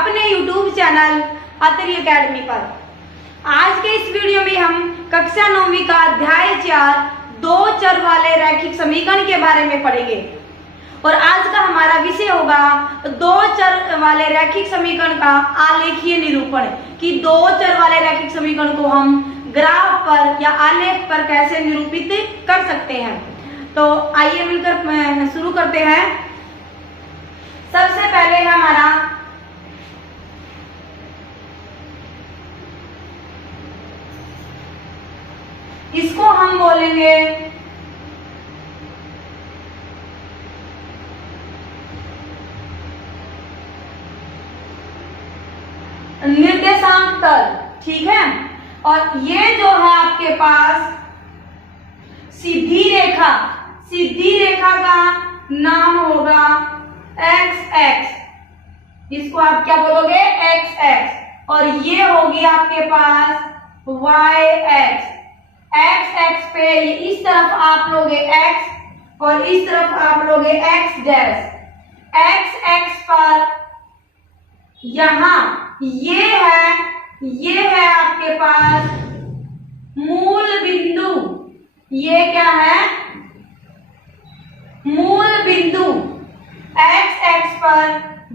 अपने YouTube channel Atri academy पर। आज के इस वीडियो में हम कक्षा 9वीं का अध्याय 4 दो चर वाले रैखिक समीकरण के बारे में पढ़ेंगे और आज का हमारा विषय होगा दो चर वाले रैखिक समीकरण का आलेखीय निरूपण कि दो चर वाले रैखिक समीकरण को हम ग्राफ पर या आलेख पर कैसे निरूपित कर सकते हैं। तो आइए मिलकर शुरू करते हैं। सबसे पहले हमारा इसको हम बोलेंगे निर्देशांक तल, ठीक है। और ये जो है आपके पास सीधी रेखा का नाम होगा एक्स एक्स, इसको आप क्या बोलोगे एक्स एक्स। और ये होगी आपके पास वाई एक्स। एक्स एक्स पे इस तरफ आप लोगे एक्स और इस तरफ आप लोगे एक्स डैश। एक्स एक्स पर यहां ये है आपके पास मूल बिंदु। ये क्या है? मूल बिंदु। एक्स एक्स पर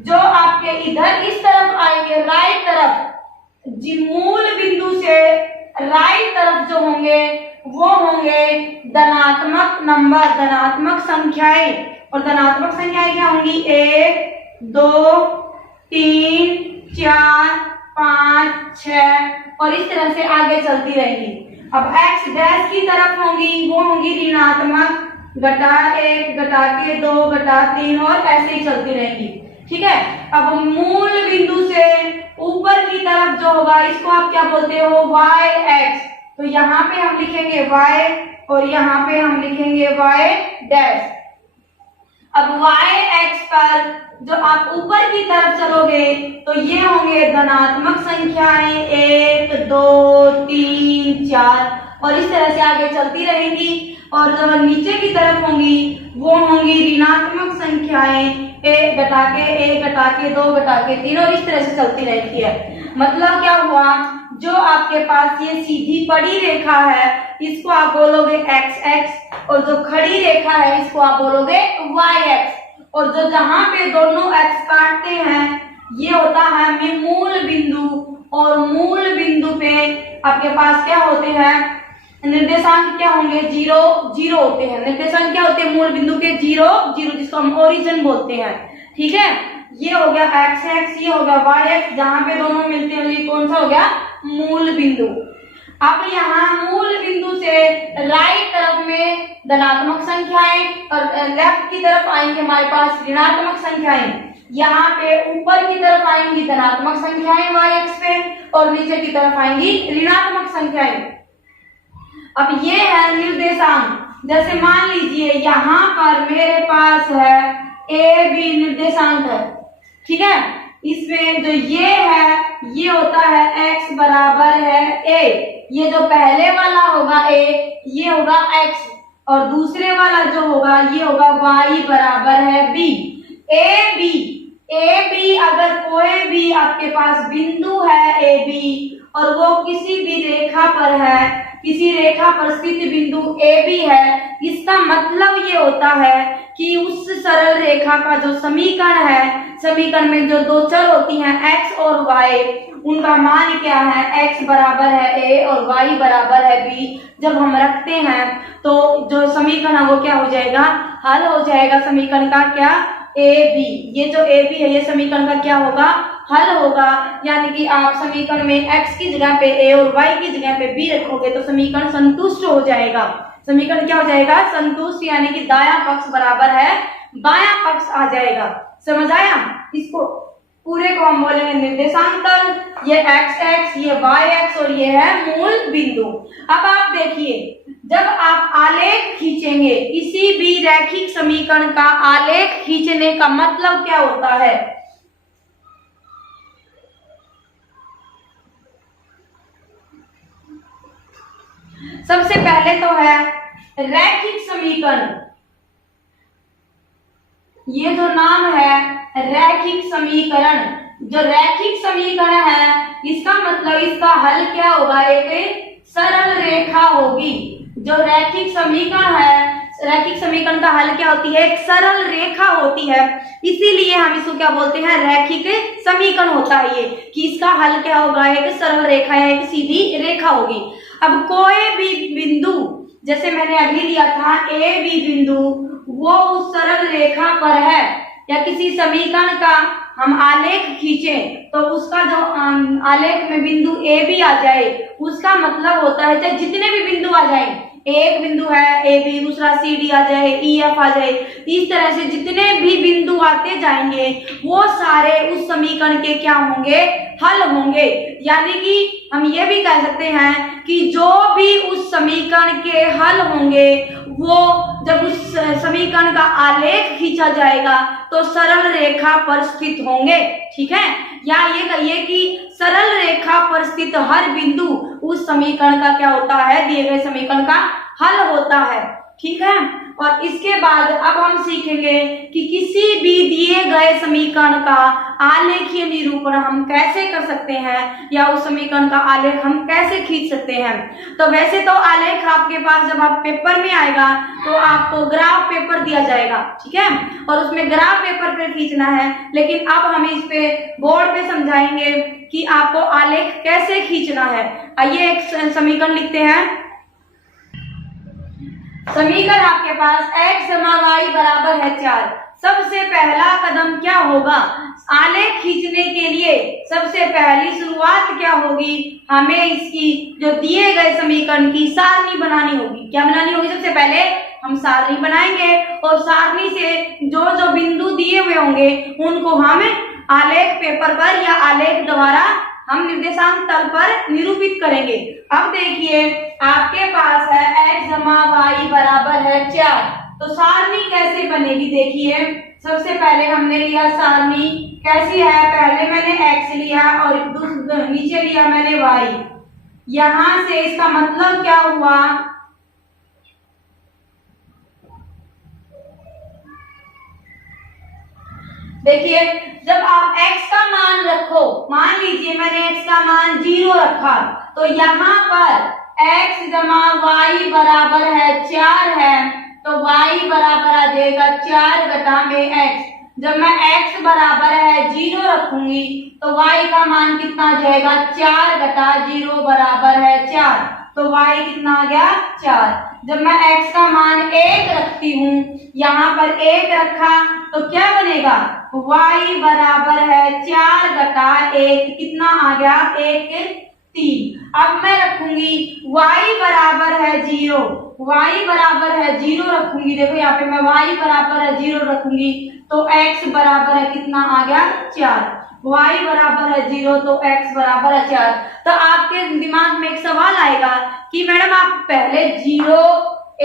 जो आपके इधर इस तरफ आएंगे राइट तरफ, जी मूल बिंदु से राइट तरफ जो होंगे वो होंगे धनात्मक नंबर, धनात्मक संख्याएं। और धनात्मक संख्याएं क्या होंगी? 1 2 3 4 5 6 और इस तरह से आगे चलती रहेगी। अब एक्स डैश की तरफ होंगी वो होंगी ऋणात्मक, -1 -2 -3 और ऐसे ही चलती रहेगी, ठीक है। अब मूल बिंदु से ऊपर की तरफ जो होगा इसको आप क्या बोलते हो? Y X. तो यहाँ पे हम लिखेंगे वाई और यहाँ पे हम लिखेंगे वाई डैश। अब वाई एक्स पर जो आप ऊपर की तरफ चलोगे तो ये होंगे धनात्मक संख्याएं 1 2 3 4 और इस तरह से आगे चलती रहेंगी। और जब नीचे की तरफ होंगी वो होंगी ऋणात्मक संख्याएं 1 घटा के 2 घटा के 3 और इस तरह से चलती रहती है। मतलब क्या हुआ? जो आपके पास ये सीधी पड़ी रेखा है इसको आप बोलोगे एक्स एक्स और जो खड़ी रेखा है इसको आप बोलोगे वाई एक्स। और जो जहां पे दोनों एक्स काटते हैं ये होता है मूल बिंदु। और मूल बिंदु पे आपके पास क्या होते हैं? निर्देशांक क्या होंगे? 0 0 होते हैं। निर्देशांक क्या होते हैं? मूल बिंदु के 0 0, जिसको हम ओरिजिन बोलते हैं, ठीक है। ये हो गया एक्स एक्स, ये हो गया वाई एक्स, जहां पे दोनों मिलते हैं ये कौन सा हो गया? मूल बिंदु। अब यहाँ मूल बिंदु से राइट तरफ में धनात्मक संख्याएं और लेफ्ट की तरफ आएंगे हमारे पास ऋणात्मक संख्याएं। यहाँ पे ऊपर की तरफ आएंगी धनात्मक संख्याएं वाई एक्स पे और नीचे की तरफ आएंगी ऋणात्मक संख्याएं। अब ये है निर्देशांक। जैसे मान लीजिए यहाँ पर मेरे पास है ए बी निर्देशांक है, ठीक है। इसमें जो ये है ये होता है x बराबर है a। ये जो पहले वाला होगा a ये होगा x और दूसरे वाला जो होगा ये होगा y बराबर है b। ए बी अगर कोई भी आपके पास बिंदु है ए बी और वो किसी भी रेखा पर है, किसी रेखा पर स्थित बिंदु ए बी है, इसका मतलब ये होता है कि उस सरल रेखा का जो समीकरण है, समीकरण में जो दो चर होती हैं x और y, उनका मान क्या है? x बराबर है a और y बराबर है b। जब हम रखते हैं तो जो समीकरण है वो क्या हो जाएगा? हल हो जाएगा। समीकरण का क्या? a b। ये जो a b है ये समीकरण का क्या होगा? हल होगा। यानी कि आप समीकरण में x की जगह पे a और y की जगह पे b रखोगे तो समीकरण संतुष्ट हो जाएगा। समीकरण क्या हो जाएगा? संतुष्ट, यानी कि दायां पक्ष बराबर है बायां पक्ष आ जाएगा। समझ आया? इसको पूरे को हम बोलेंगे निर्देशांक तल। ये एक्स एक्स, ये वाई एक्स और ये है मूल बिंदु। अब आप देखिए जब आप आलेख खींचेंगे किसी भी रैखिक समीकरण का आलेख खींचने का मतलब क्या होता है? सबसे पहले तो है रैखिक समीकरण। ये जो नाम है रैखिक समीकरण, जो रैखिक समीकरण है इसका मतलब इसका हल क्या होगा, एक सरल रेखा होगी। जो रैखिक समीकरण है, रैखिक समीकरण का हल क्या होती है, एक सरल रेखा होती है, इसीलिए हम इसको क्या बोलते हैं, रैखिक समीकरण होता है ये, कि इसका हल क्या होगा, एक सरल रेखा या एक सीधी रेखा होगी। अब कोई भी बिंदु, जैसे मैंने अभी लिया था ए बी बिंदु, वो उस सरल रेखा पर है, या किसी समीकरण का हम आलेख खींचे तो उसका जो आलेख में बिंदु ए भी आ जाए, उसका मतलब होता है चाहे जितने भी बिंदु आ जाए, एक बिंदु है ए बी, दूसरा सी डी आ जाए, ई एफ आ जाए, इस तरह से जितने भी बिंदु आते जाएंगे वो सारे उस समीकरण के क्या होंगे, हल होंगे। यानी कि हम ये भी कह सकते हैं कि जो भी उस समीकरण के हल होंगे वो जब उस समीकरण का आलेख खींचा जाएगा तो सरल रेखा पर स्थित होंगे। ठीक है, या ये कहिए कि सरल रेखा पर स्थित हर बिंदु उस समीकरण का क्या होता है, दिए गए समीकरण का हल होता है। ठीक है, और इसके बाद अब हम सीखेंगे कि किसी भी दिए गए समीकरण का आलेखीय निरूपण हम कैसे कर सकते हैं, या उस समीकरण का आलेख हम कैसे खींच सकते हैं। तो वैसे तो आलेख आपके पास जब आप पेपर में आएगा तो आपको ग्राफ पेपर दिया जाएगा, ठीक है, और उसमें ग्राफ पेपर पे खींचना है, लेकिन अब हम इस पे बोर्ड पे समझाएंगे कि आपको आलेख कैसे खींचना है। आइए एक समीकरण लिखते हैं। समीकरण आपके पास x y बराबर है 4। सबसे पहला कदम क्या होगा, आलेख खींचने के लिए सबसे पहली शुरुआत क्या होगी, हमें इसकी जो दिए गए समीकरण की सारणी बनानी होगी। क्या बनानी होगी, सबसे पहले हम सारणी बनाएंगे और सारणी से जो जो बिंदु दिए हुए होंगे उनको हम आलेख पेपर पर या आलेख द्वारा हम निर्देशांक तल पर निरूपित करेंगे। अब देखिए आपके पास है x y बराबर है 4, तो सारणी कैसे बनेगी, देखिए सबसे पहले हमने लिया सारणी कैसी है, पहले मैंने x लिया और नीचे लिया मैंने y। यहां से इसका मतलब क्या हुआ, देखिए जब आप x का मान रखो, मान लीजिए मैंने x का मान 0 रखा, तो यहाँ पर x y बराबर है 4 है, तो y बराबर आ जाएगा 4 घटा में x। जब मैं x बराबर है 0 रखूंगी तो y का मान कितना आ जाएगा, 4 घटा 0 बराबर है 4, तो y कितना आ गया 4। जब मैं x का मान 1 रखती हूँ, यहाँ पर 1 रखा तो क्या बनेगा, y बराबर है 4 घटा 1, कितना आ गया 1 3। अब मैं रखूंगी y बराबर है 0, y बराबर है 0 रखूंगी, देखो यहाँ पे मैं y बराबर है 0 रखूंगी तो x बराबर है कितना आ गया 4, y बराबर है 0 तो x बराबर है 4। तो आपके दिमाग में एक सवाल आएगा कि मैडम आप पहले 0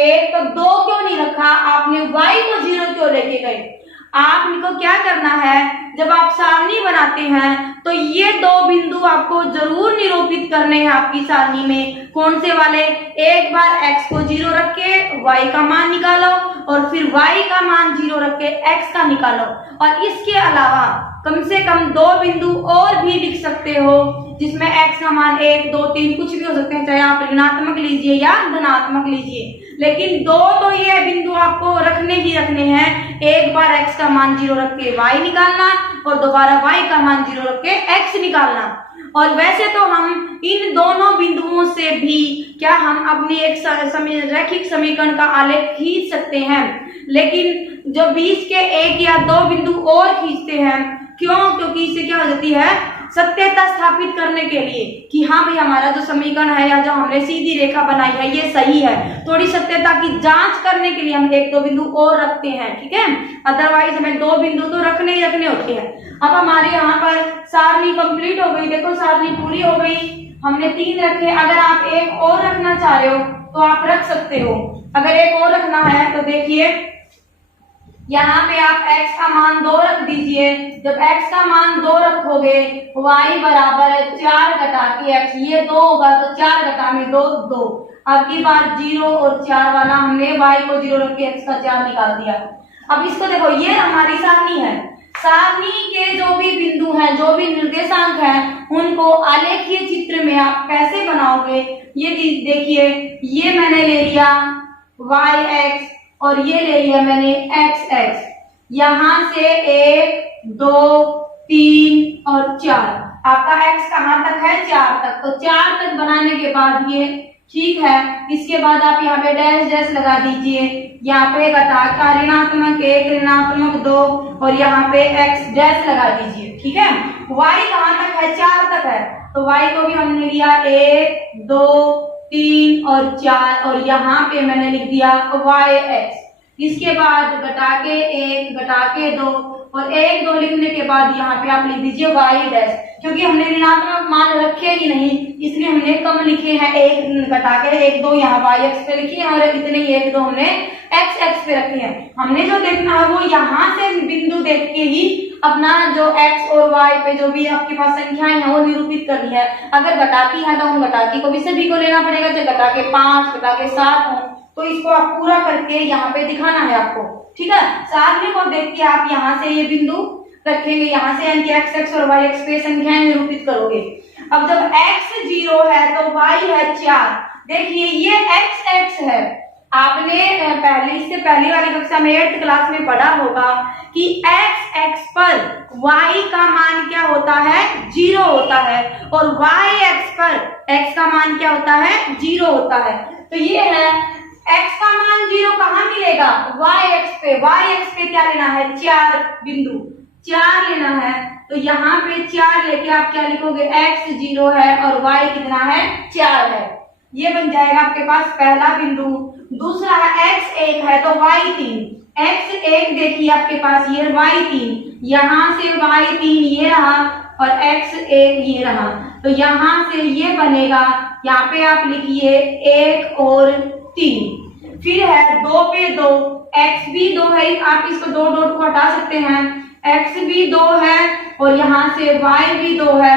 1 तो 2 क्यों नहीं रखा, आपने y को 0 क्यों लेके गए। आपको क्या करना है, जब आप सारणी बनाते हैं तो ये दो बिंदु आपको जरूर निरूपित करने हैं आपकी सारणी में। कौन से वाले, एक बार x को 0 रख के y का मान निकालो और फिर y का मान 0 रख के x का निकालो, और इसके अलावा कम से कम 2 बिंदु और भी लिख सकते हो जिसमें x का मान 1 2 3 कुछ भी हो सकते हैं, चाहे आप ऋणात्मक लीजिए या धनात्मक लीजिए, लेकिन 2 तो ये बिंदु आपको रखने ही रखने हैं। एक बार x का मान 0 रख के y निकालना और दोबारा y का मान 0 रख के x निकालना। और वैसे तो हम इन दोनों बिंदुओं से भी क्या हम अपनी एक रैखिक समीकरण का आलेख खींच सकते हैं, लेकिन जो बीच के 1 या 2 बिंदु और खींचते हैं, क्यों, क्योंकि इससे क्या हो जाती है, सत्यता स्थापित करने के लिए कि हाँ भाई हमारा जो समीकरण है या जो हमने सीधी रेखा बनाई है ये सही है, थोड़ी सत्यता की जांच करने के लिए हम 1-2 बिंदु और रखते हैं, ठीक है, अदरवाइज हमें 2 बिंदु तो रखने ही रखने होते हैं। अब हमारे यहाँ पर सारणी कंप्लीट हो गई, देखो सारणी पूरी हो गई, हमने 3 रखे। अगर आप एक और रखना चाह रहे हो तो आप रख सकते हो। अगर एक और रखना है तो देखिए यहाँ पे आप x का मान 2 रख दीजिए। जब x का मान 2 रखोगे y बराबर है 4 घटा के x, ये 2 होगा तो 4 घटा में 2 2। अब की बार 0 और 4 वाला हमने y को 0 रख के x का 4 निकाल दिया। अब इसको देखो, ये हमारी सारणी है। सारणी के जो भी बिंदु हैं, जो भी निर्देशांक हैं, उनको आलेखीय चित्र में आप कैसे बनाओगे, ये देखिए। ये मैंने ले लिया y x और ये ले लिया मैंने x x। यहां से 1 2 3 और 4, आपका x कहां तक है, 4 तक। तो 4 तक बनाने के बाद ये ठीक है। इसके बाद आप यहाँ पे डैश डैश लगा दीजिए। यहाँ पे घटाकर ऋणात्मक 1 ऋणात्मक 2 और यहाँ पे x डैश लगा दीजिए। ठीक है, y कहां तक है, 4 तक है। तो y को भी हमने लिया 1 2 3 और 4 और यहाँ पे मैंने लिख दिया yx। इसके बाद घटा के 1 घटा के 2 और 1 2 लिखने के बाद यहाँ पे आप लिख दीजिए y डैश। क्योंकि हमने ऋणात्मक मान रखे ही नहीं, इसलिए हमने कम लिखे हैं। 1 घटा के 1 2 यहाँ yx पे लिखे हैं और इतने 1 2 हमने x पे रखे हैं। हमने जो देखना है वो यहाँ से बिंदु देख के ही अपना जो x और y पे जो भी आपके पास संख्याएं हैं वो निरूपित करनी है। अगर घटाकी है तो उन घटाकी को भी सभी को लेना पड़ेगा, चाहे घटा के 5 घटा के 7 हो, तो इसको आप पूरा करके यहाँ पे दिखाना है आपको। ठीक है, सारणी को देख के आप यहाँ से ये बिंदु रखेंगे, यहाँ से यानी कि x x और y x पे संख्याएं निरूपित करोगे। अब जब x 0 है तो y है 4। देखिए ये x x है, आपने पहले इससे पहली वाली कक्षा में 8th क्लास में पढ़ा होगा कि x x पर y का मान क्या होता है, 0 होता है, और y x पर x का मान क्या होता है, 0 होता है। तो ये है x का मान 0 कहाँ मिलेगा, y x पे क्या लेना है, 4 बिंदु 4 लेना है। तो यहाँ पे 4 लेके आप क्या लिखोगे, x 0 है और y कितना है, 4 है। ये बन जाएगा आपके पास पहला बिंदु। दूसरा है x 1 है तो y 3। x 1 देखिए आपके पास ये y 3, यहाँ से y 3 ये रहा और x 1 ये रहा। तो यहाँ से ये बनेगा, यहाँ पे आप लिखिए 1 और 3। फिर है 2 पे 2, x भी 2 है, आप इसको 2 डॉट को हटा सकते हैं, x भी 2 है और यहाँ से y भी 2 है,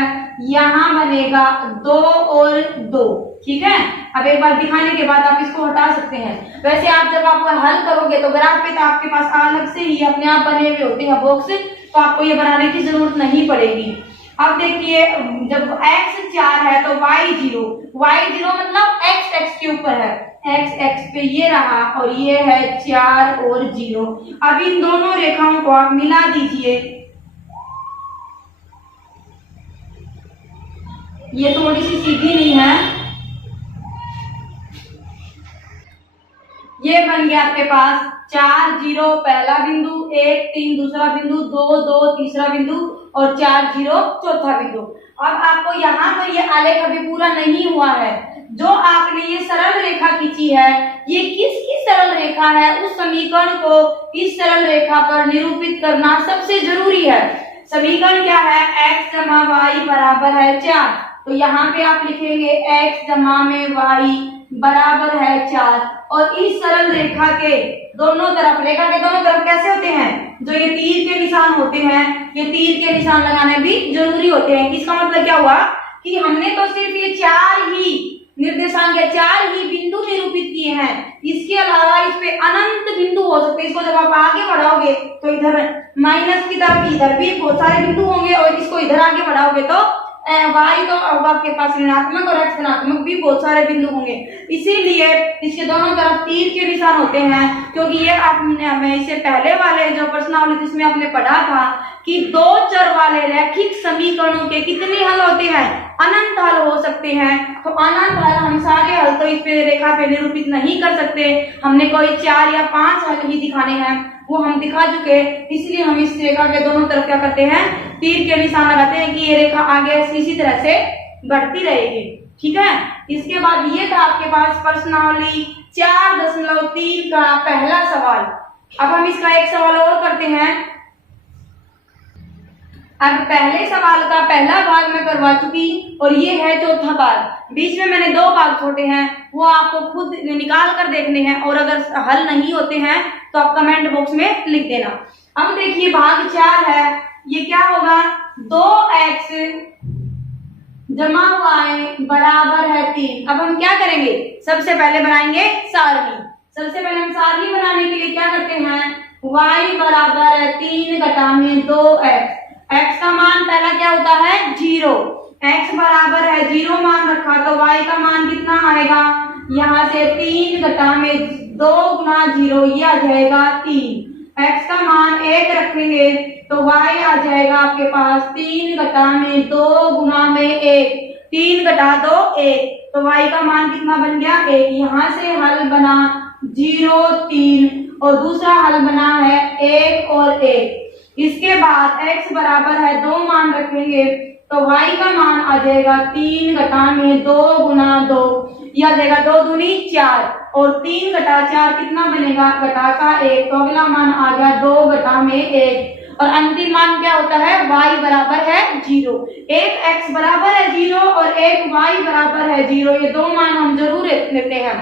यहाँ बनेगा 2 और 2। ठीक है, अब एक बार दिखाने के बाद आप इसको हटा सकते हैं। वैसे आप जब आप हल करोगे तो ग्राफ पे तो आपके पास अलग से ही अपने आप बने हुए होते हैं बॉक्स, तो आपको ये बनाने की जरूरत नहीं पड़ेगी। अब देखिए जब x 4 है तो y 0 मतलब x x के ऊपर है, x x पे ये रहा और ये है 4 और 0। अब इन दोनों रेखाओं को आप मिला दीजिए। ये थोड़ी सी सीधी नहीं है, ये बन गया आपके पास 4 0 पहला बिंदु, 1 3 दूसरा बिंदु, 2 2 तीसरा बिंदु और 4 0 चौथा बिंदु। अब आपको यहाँ पर ये आलेख अभी पूरा नहीं हुआ है, जो आपने ये सरल रेखा खींची है, ये किसकी सरल रेखा है, उस समीकरण को इस सरल रेखा पर निरूपित करना सबसे जरूरी है। समीकरण क्या है, x y बराबर है 4। तो यहाँ पे आप लिखेंगे x में y बराबर है 4 और इस सरल रेखा के दोनों तरफ, रेखा के दोनों तरफ कैसे होते हैं, जो ये तीर के निशान होते हैं, ये तीर के निशान लगाने भी जरूरी होते हैं। इसका मतलब क्या हुआ कि हमने तो सिर्फ ये 4 ही निर्देशांक या 4 ही बिंदु निरूपित किए हैं, इसके अलावा इस पे अनंत बिंदु हो सकते हैं। इसको जब आप आगे बढ़ाओगे तो इधर माइनस की तरफ इधर भी बहुत सारे बिंदु होंगे और इसको इधर आगे बढ़ाओगे तो y तो अब आपके पास ऋणात्मक और x धनात्मक भी बहुत सारे बिंदु होंगे। इसीलिए इसके दोनों तरफ तीर के निशान होते हैं, क्योंकि ये आपने हमें इससे पहले वाले जो प्रश्नावली जिसमें आपने पढ़ा था कि 2 चर वाले रैखिक समीकरणों के कितने हल होते हैं, अनंत हल हो सकते हैं। तो अनंत हल हम सारे हल तो इस पे रेखा पे निरूपित नहीं कर सकते, हमने कोई 4 या 5 हल ही दिखाने हैं, वो हम दिखा चुके। इसलिए हम इस रेखा के दोनों तरफ क्या करते हैं, तीर के निशान लगाते हैं कि ये रेखा आगे इसी तरह से बढ़ती रहेगी। ठीक है, इसके बाद ये था आपके पास प्रश्नावली 4.3 का पहला सवाल। अब हम इसका एक सवाल और करते हैं। अब पहले सवाल का पहला भाग मैं करवा चुकी और ये है चौथा भाग। बीच में मैंने 2 भाग छोड़े हैं, वो आपको खुद निकाल कर देखने हैं और अगर हल नहीं होते हैं तो आप कमेंट बॉक्स में लिख देना। अब देखिए भाग 4 है, ये क्या होगा, 2x जमा y बराबर है 3। अब हम क्या करेंगे, सबसे पहले बनाएंगे सारणी। सबसे पहले हम सारणी बनाने के लिए क्या करते हैं, y बराबर है 3 घटा में 2x। x का मान पहला क्या होता है 0, x बराबर है 0 मान रखा तो y का मान कितना आएगा, यहाँ से 3 घटा में 2 गुना 0 ये आ जाएगा 3। x का मान 1 रखेंगे तो y आ जाएगा आपके पास 3 घटा में 2 गुना में 1, 3 घटा 2 1, तो y का मान कितना बन गया 1। यहाँ से हल बना 0 3 और दूसरा हल बना है 1 और 1। इसके बाद x बराबर है 2 मान रखेंगे तो y का मान आ जाएगा 3 घटा में 2 गुना 2, यह आ जाएगा 2 दूनी 4 और 3 घटा 4 कितना बनेगा घटा का 1, तो अगला मान आ गया 2 घटा में 1 और अंतिम मान क्या होता है y बराबर है 0। एक x बराबर है 0 और एक y बराबर है 0, ये दो मान हम जरूर लेते हैं।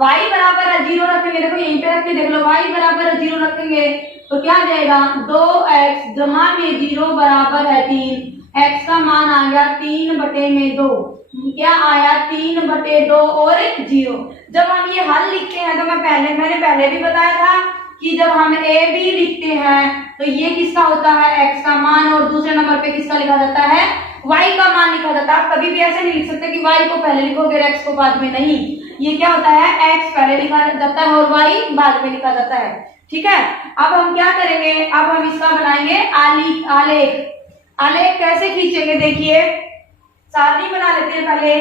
y बराबर है 0 रखेंगे, देखो यहीं पे रख के देख लो, y बराबर है 0 रखेंगे तो क्या आ जाएगा 2x जमा में 0 बराबर है 3, x का मान आ गया 3 बटे में 2, क्या आया 3 बटे 2 और 0। जब हम ये हल लिखते हैं तो मैंने पहले भी बताया था कि जब हम a b लिखते हैं तो ये किसका होता है x का मान और दूसरे नंबर पे किसका लिखा जाता है y का मान लिखा जाता है। आप कभी भी ऐसे नहीं लिख सकते कि y को पहले लिखोगे और x को बाद में, नहीं, ये क्या होता है x पहले लिखा जाता है और y बाद में लिखा जाता है। ठीक है, अब हम क्या करेंगे, अब हम इसका बनाएंगे आलेख। आलेख कैसे खींचेंगे, देखिए सारणी बना लेते हैं पहले,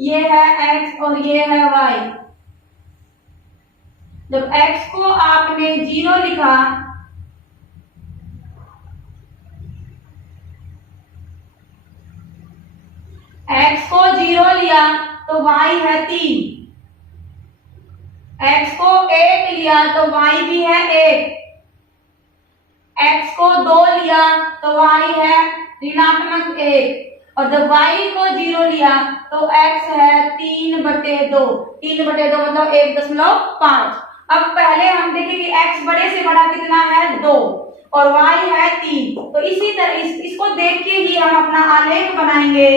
ये है x और ये है y। जब x को आपने 0 लिखा x को 0 लिया तो y है 3, x को 1 लिया तो y भी है 1, x को 2 लिया तो y है ऋणात्मक 1 और जब y को 0 लिया तो x है 3 बटे 2, 3 बटे 2 मतलब 1.5। अब पहले हम देखेंगे x बड़े से बड़ा कितना है 2 और y है 3, तो इसी तरह इसको देख के ही हम अपना आलेख बनाएंगे।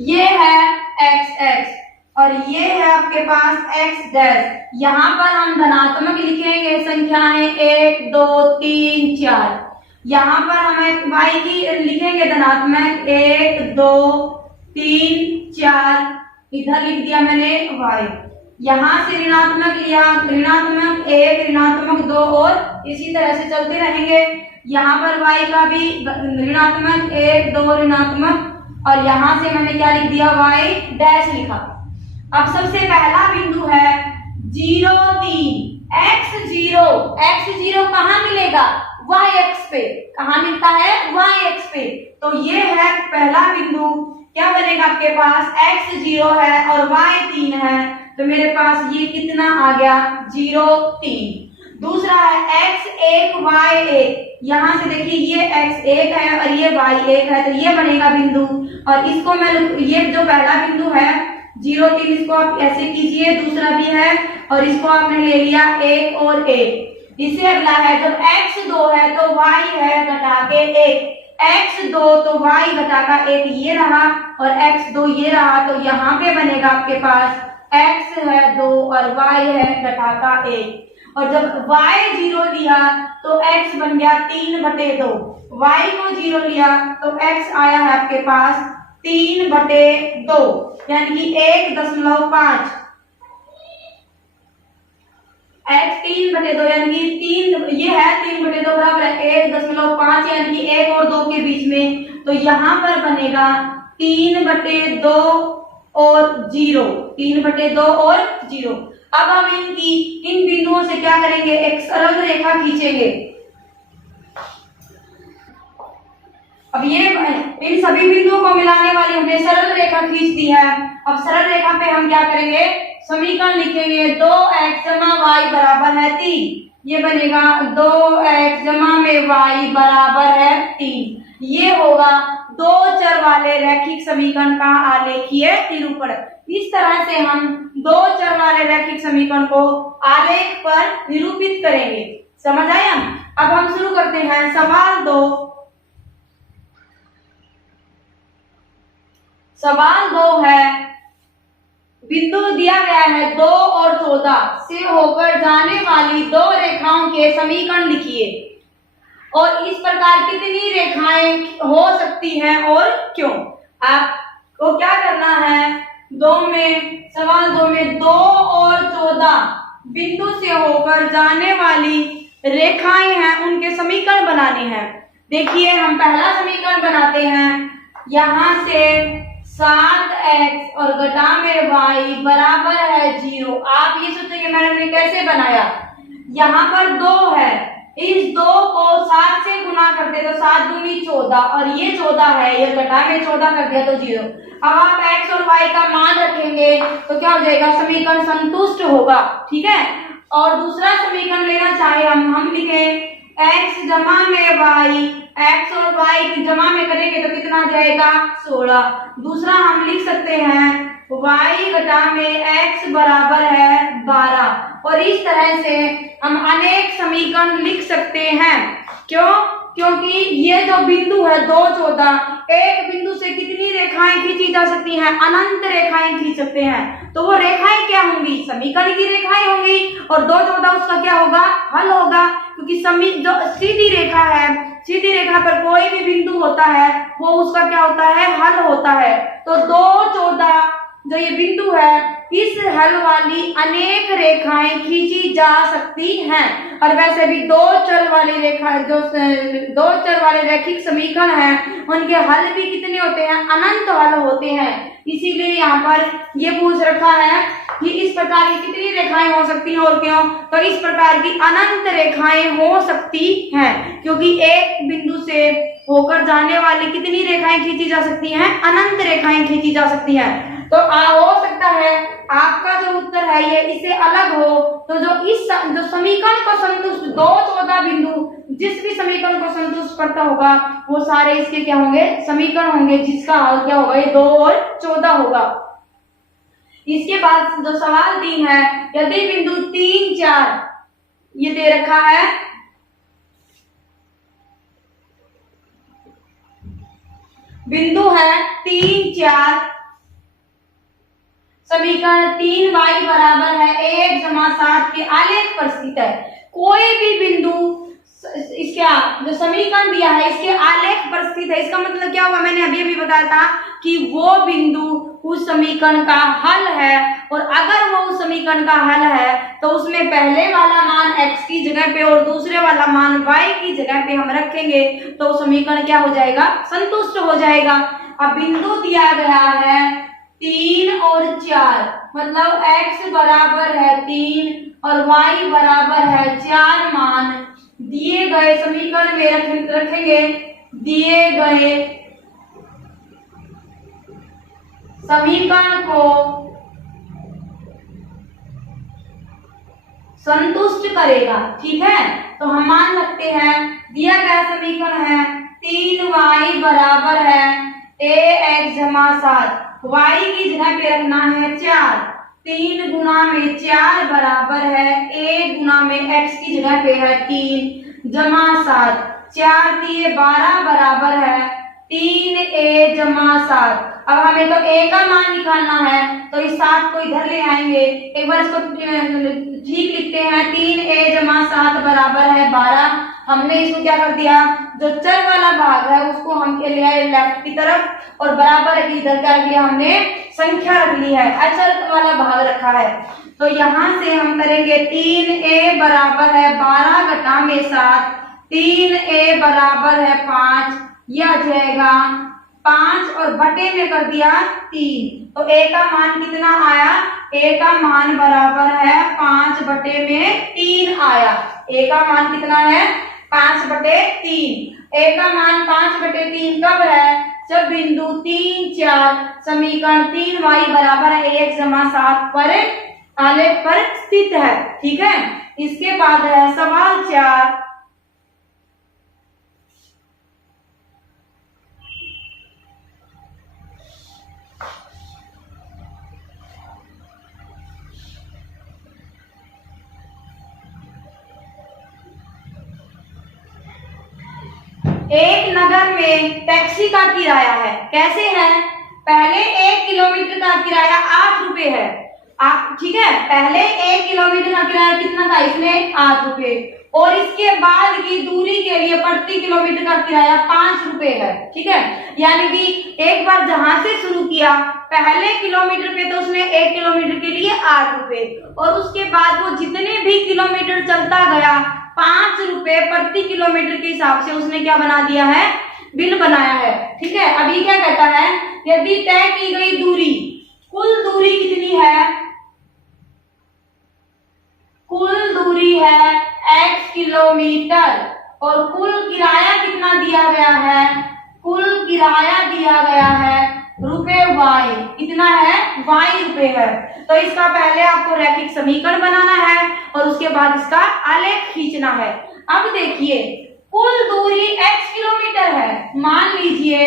ये है x और ये है आपके पास x डैश, यहाँ पर हम धनात्मक लिखेंगे संख्याएं 1 2 3 4, यहाँ पर हमें y की लिखेंगे धनात्मक 1 2 3 4, इधर लिख दिया मैंने y, यहाँ से ऋणात्मक लिया ऋणात्मक 1 ऋणात्मक 2 और इसी तरह से चलते रहेंगे। यहाँ पर y का भी ऋणात्मक 1 2 ऋणात्मक और यहाँ से मैंने क्या लिख दिया y डैश लिखा। अब सबसे पहला बिंदु है 0 3, x0 कहाँ मिलेगा y एक्स पे, कहाँ मिलता है y एक्स पे, तो ये है पहला बिंदु। क्या बनेगा आपके पास x0 है और y 3 है, तो मेरे पास ये कितना आ गया 0 3। दूसरा है x1 y1, यहाँ से देखिए ये x1 है और ये y1 है, तो ये बनेगा बिंदु और इसको मैं ये जो पहला बिंदु है 0 3 इसको आप ऐसे कीजिए, दूसरा भी है और इसको आपने ले लिया 1 और 1। इससे अगला है जब x2 है तो y है घटा के 1, x2 तो y घटा का 1 ये रहा और x2 ये रहा, तो यहाँ पे बनेगा आपके पास x है 2 और y है घटा का 1 और जब y 0 लिया तो x बन गया 3 बटे 2, y को 0 लिया तो x आया है आपके पास 3 बटे 2 यानी कि 1.5, x 3 बटे 2 यानी कि 3, ये है 3 बटे 2 बराबर है 1.5 यानी कि 1 और 2 के बीच में, तो यहाँ पर बनेगा 3 बटे 2 और 0, 3 बटे 2 और 0। अब हम इन बिंदुओं से क्या करेंगे, एक सरल रेखा खींचेंगे। अब ये इन सभी बिंदुओं को मिलाने वाली हमने सरल रेखा खींच दी है। अब सरल रेखा पे हम क्या करेंगे, समीकरण लिखेंगे 2x जमा y बराबर है 3, ये बनेगा 2x जमा में y बराबर है 3। ये होगा दो चर वाले रैखिक समीकरण का आलेखीय निरूपण। इस तरह से हम दो चर वाले रैखिक समीकरण को आलेख पर निरूपित करेंगे। समझ आया? अब हम शुरू करते हैं सवाल 2। सवाल 2 है बिंदु दिया गया है 2 और 14 से होकर जाने वाली दो रेखाओं के समीकरण लिखिए और इस प्रकार कितनी रेखाएं हो सकती हैं और क्यों। आपको क्या करना है, सवाल 2 में 2 और 14 बिंदु से होकर जाने वाली रेखाएं हैं, उनके समीकरण बनाने हैं। देखिए हम पहला समीकरण बनाते हैं। यहाँ से 7x और घटा में y बराबर है 0। आप ये सोचेंगे मैडम ने कैसे बनाया, यहाँ पर 2 है, इस 2 को 7 से गुना करते तो 7 दूनी 14 और ये 14 है, ये घटा में 14 कर दिया तो 0। अब आप x और y का मान रखेंगे तो क्या हो जाएगा, समीकरण संतुष्ट होगा। ठीक है, और दूसरा समीकरण लेना चाहे हम लिखे x जमा में y, x और y की जमा में करेंगे तो कितना आ जाएगा 16। दूसरा हम लिख सकते हैं y घटा में x बराबर है 12 और इस तरह से हम अनेक समीकरण लिख सकते हैं। क्यों, क्योंकि ये जो बिंदु है 2, 14, एक बिंदु से कितनी रेखाएं खींची जा सकती हैं, अनंत रेखाएं खींच सकते हैं। तो वो रेखाएं क्या होंगी, समीकरण की रेखाएं होंगी और 2, 14 उसका क्या होगा, हल होगा। क्योंकि जो सीधी रेखा है, सीधी रेखा पर कोई भी बिंदु होता है वो उसका क्या होता है, हल होता है। तो 2, 14 जो ये बिंदु है, इस हल वाली अनेक रेखाएं खींची जा सकती हैं। और वैसे भी दो चर वाली रेखा, जो 2 चर वाले रैखिक समीकरण हैं, उनके हल भी कितने होते हैं, अनंत हल होते हैं। इसीलिए यहाँ पर ये पूछ रखा है कि इस प्रकार की कितनी रेखाएं हो सकती हैं और क्यों। तो इस प्रकार की अनंत रेखाएं हो सकती हैं, क्योंकि एक बिंदु से होकर जाने वाली कितनी रेखाएं खींची जा सकती हैं, अनंत रेखाएं खींची जा सकती हैं। तो हो सकता है आपका जो उत्तर है ये इससे अलग हो, तो जो समीकरण को संतुष्ट 2, 14 बिंदु जिस भी समीकरण को संतुष्ट करता होगा वो सारे इसके क्या होंगे, समीकरण होंगे, जिसका हल क्या होगा, ये 2 और 14 होगा। इसके बाद जो सवाल 3 है, यदि बिंदु 3, 4 ये दे रखा है, बिंदु है 3, 4, समीकरण 3y बराबर है 1 जमा 7 के आलेख पर स्थित है। कोई भी बिंदु इसका जो समीकरण दिया है इसके आलेख पर स्थित है, इसका मतलब क्या होगा, मैंने अभी बताया था कि वो बिंदु उस समीकरण का हल है। और अगर वो उस समीकरण का हल है तो उसमें पहले वाला मान x की जगह पे और दूसरे वाला मान y की जगह पे हम रखेंगे तो समीकरण क्या हो जाएगा, संतुष्ट हो जाएगा। अब बिंदु दिया गया है 3 और 4, मतलब x बराबर है 3 और y बराबर है 4 मान दिए गए समीकरण में रखेंगे। दिए गए समीकरण को संतुष्ट करेगा। ठीक है, तो हम मान सकते हैं दिया गया समीकरण है 3y बराबर है ax जमा 7, y की जगह पे रखना है 4, 3 गुना में 4 बराबर है a गुना में x की जगह पे है 3 जमा 7, 4 दिए 12 बराबर है 3a जमा 7। अब हमें तो a का मान निकालना है तो इस 7 को इधर ले आएंगे, एक बार इसको ठीक लिखते हैं। 3a जमा 7 बराबर है 12। हमने इसको क्या कर दिया, जो चर वाला भाग है उसको हम ले आए लेफ्ट की तरफ और बराबर है इधर क्या किया, हमने संख्या रख ली है, अचर वाला भाग रखा है। तो यहाँ से हम करेंगे 3a बराबर है 12 घटा में 7, 3a बराबर है 5, यह आ जाएगा 5 और बटे में कर दिया 3। तो a का मान कितना आया, a का मान बराबर है 5 बटे में 3 आया। a का मान कितना है, 5 बटे 3। a का मान 5 बटे 3 कब है, जब बिंदु 3, 4 समीकरण 3y बराबर है ax जमा 7 पर आलेख पर स्थित है। ठीक है, इसके बाद है सवाल 4। एक नगर में टैक्सी का किराया है, कैसे है, पहले 1 किलोमीटर का किराया 8 रुपए है। आप ठीक है, पहले 1 किलोमीटर का किराया कितना था इसमें 8 रुपए, और इसके बाद की दूरी के लिए प्रति किलोमीटर का किराया 5 रुपए है। ठीक है, यानी कि एक बार जहां से शुरू किया पहले किलोमीटर पे तो उसने 1 किलोमीटर के लिए 8 रुपए, और उसके बाद वो जितने भी किलोमीटर चलता गया 5 रुपए प्रति किलोमीटर के हिसाब से उसने क्या बना दिया है, बिल बनाया है। ठीक है, अभी क्या कहता है, यदि तय की गई दूरी, कुल दूरी कितनी है, कुल दूरी है x किलोमीटर, और कुल किराया कितना दिया गया है, कुल किराया दिया गया है रुपए y, कितना है y रुपए है। तो इसका पहले आपको रैखिक समीकरण बनाना है और उसके बाद इसका आलेख खींचना है। अब देखिए कुल दूरी x किलोमीटर है, मान लीजिए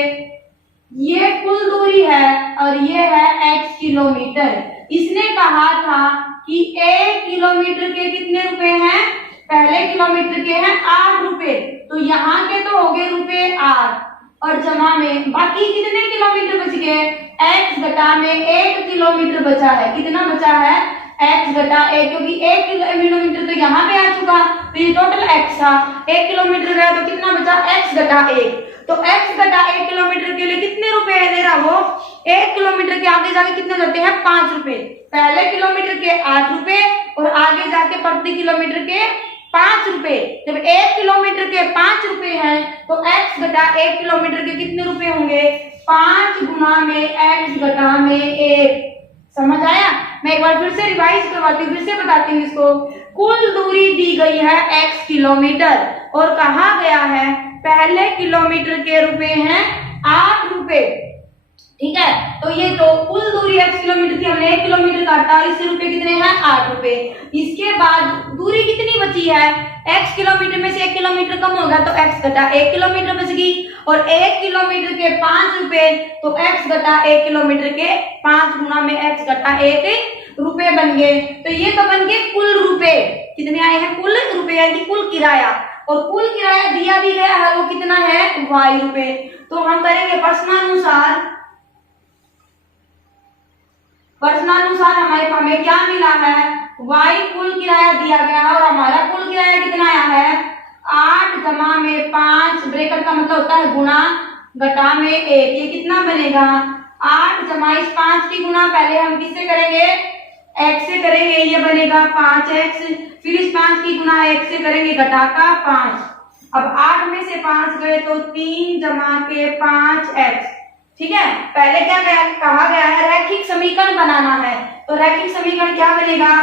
ये कुल दूरी है और ये है x किलोमीटर। इसने कहा था कि 1 किलोमीटर के कितने रुपए हैं, पहले किलोमीटर के हैं 8 रुपए, तो यहाँ के तो हो गए रुपए 8, और जमा में बाकी कितने किलोमीटर बच गए, x घटा में 1 किलोमीटर बचा है। कितना बचा है, x घटा 1, क्योंकि 1 किलोमीटर तो यहाँ पे आ चुका, तो ये टोटल x था, 1 किलोमीटर गया तो कितना बचा, x घटा 1। तो x घटा 1 किलोमीटर के लिए कितने रुपए दे रहा, वो 1 किलोमीटर के आगे जाके कितने जाते हैं 5 रुपए, पहले किलोमीटर के 8 रुपए और आगे जाके प्रति किलोमीटर के 5 रुपए। जब 1 किलोमीटर के 5 रुपए हैं तो x घटा 1 किलोमीटर के कितने रुपए होंगे, 5 गुना में x घटा में 1। समझ आया, मैं एक बार फिर से रिवाइज करवाती हूँ, फिर से बताती हूँ इसको। कुल दूरी दी गई है x किलोमीटर और कहा गया है पहले किलोमीटर के रुपए हैं 8 रुपए। ठीक है, तो ये तो कुल दूरी x किलोमीटर थी, हमने 1 किलोमीटर काटा, इससे रुपए कितने हैं 8 रुपए। इसके बाद दूरी कितनी बची है, x किलोमीटर में से 1 किलोमीटर कम होगा तो x घटा 1 किलोमीटर बच गई, और 1 किलोमीटर के 5 रुपए तो x घटा 1 किलोमीटर के 5 गुना में x घटा 1 रुपए बन गए। तो ये तो बन गए कुल रुपए, कितने आए हैं, कुल रुपए यानी कुल किराया, और कुल किराया दिया भी गया है वो कितना है y रुपए। तो हम करेंगे प्रश्नानुसार हमें क्या मिला है, y कुल किराया दिया गया है और हमारा कुल किराया कितना आया है 8 जमा में 5, ब्रैकेट का मतलब होता है गुना, घटा में 1, ये कितना बनेगा 8 जमा इस 5 की गुना पहले हम किससे करेंगे, x से करेंगे, ये बनेगा 5x, फिर इस 5 की गुना x से करेंगे, घटा का 5। अब 8 में से 5 गए तो 3 जमा के 5x। ठीक है, पहले क्या कहा गया है, रैखिक समीकरण बनाना है, तो रैखिक समीकरण क्या बनेगा,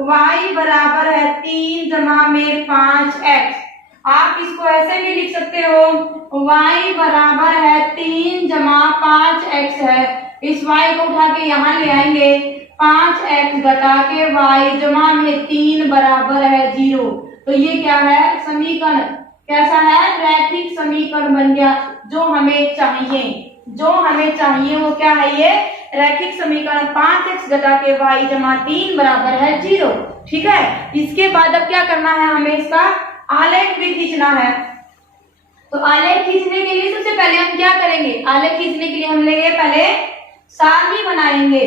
y बराबर है 3 जमा में 5x। आप इसको ऐसे भी लिख सकते हो, y बराबर है 3 जमा 5x है, इस y को उठा के यहाँ ले आएंगे, 5x घटा के y जमा में 3 बराबर है 0। तो ये क्या है, समीकरण कैसा है, रैखिक समीकरण बन गया। जो हमें चाहिए वो क्या है, ये रैखिक समीकरण 5x घटा के y जमा 3 बराबर है 0। ठीक है, इसके बाद अब क्या करना है, हमें इसका आलेख भी खींचना है। तो आलेख खींचने के लिए सबसे पहले हम क्या करेंगे, आलेख खींचने के लिए हम लेंगे पहले सारणी बनाएंगे।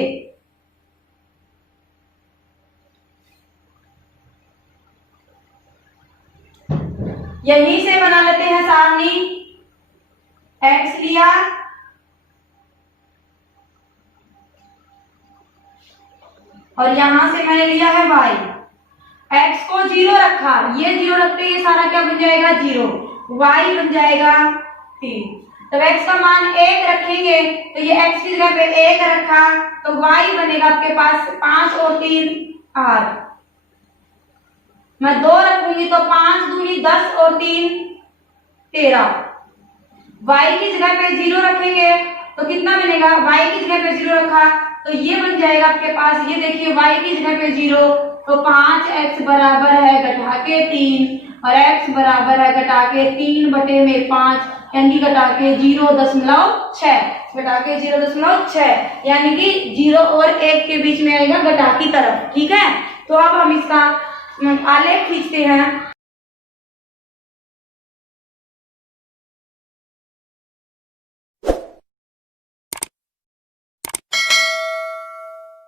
यहीं से बना लेते हैं सारणी, x लिया, और यहां से मैंने लिया है y, x को 0 रखा, ये 0 रखते ये सारा क्या बन जाएगा 0, y बन जाएगा 3। तो x का मान 1 रखेंगे तो ये x की जगह पे 1 रखा तो y बनेगा आपके पास 5 और 3 8। मैं 2 रखूंगी तो 5 दूनी 10 और 3 13। y की जगह पे 0 रखेंगे तो कितना बनेगा, y की जगह पे 0 रखा तो ये बन जाएगा आपके पास, ये देखिए y की जगह पे 0 तो 5x बराबर है घटा के 3 और x बराबर है घटा के 3 बटे में 5 यानी घटा के 0.6, घटा के 0.6 यानी कि 0 और 1 के बीच में आएगा घटा की तरफ। ठीक है, तो अब हम इसका आलेख खींचते हैं।